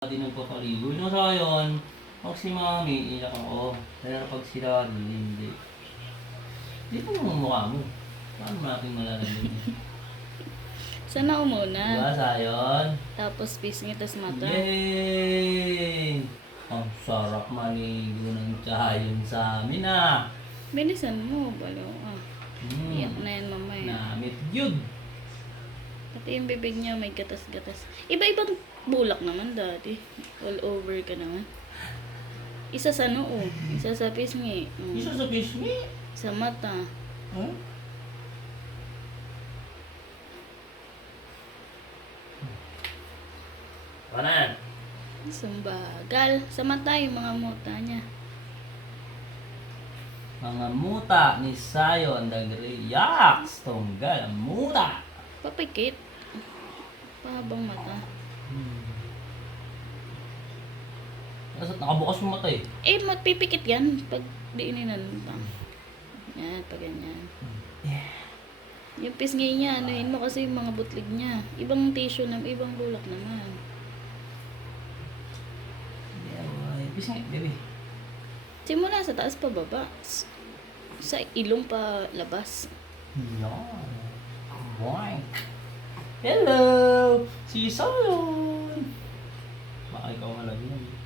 Din nagpapaligoy. No, sa ngayon, pag si mami, iyak ako. Pero pag sila, hindi. Hindi po yung mukha mo. Paano natin malalaman yun? Sana muna. Diba, Sayon? Tapos pisngi, tas mata. Yay! Ang sarap maligo ng Sayon sa amin ah. Bilisan mo, balo. Iyak na yan mamaya. Namit yun. Pati yung bibig niya may gatas-gatas. Iba-ibang bulak naman dati. All over ka naman. Isa sa noo, isa sa pisngi. Isa sa pisngi. Sa mata. Huh? Kanan. Sumbagal. Sa mata yung mga muta niya. Mga muta ni Sayon Dagre. Yaks! Tunggal ang muta. Papikit. Pahabang mata. Nakabukas yung mata eh. Magpipikit yan pag diininan mo. Yan, pag ganyan. Yung pisngi niya, anuhin mo kasi yung mga butlig niya. Ibang tissue na, ibang bulak naman. Pisngi, baby. Simula sa taas pa baba. Sa ilong pa labas. Yan. Boy. Hello! Si Sayon! Baka ikaw malagyan.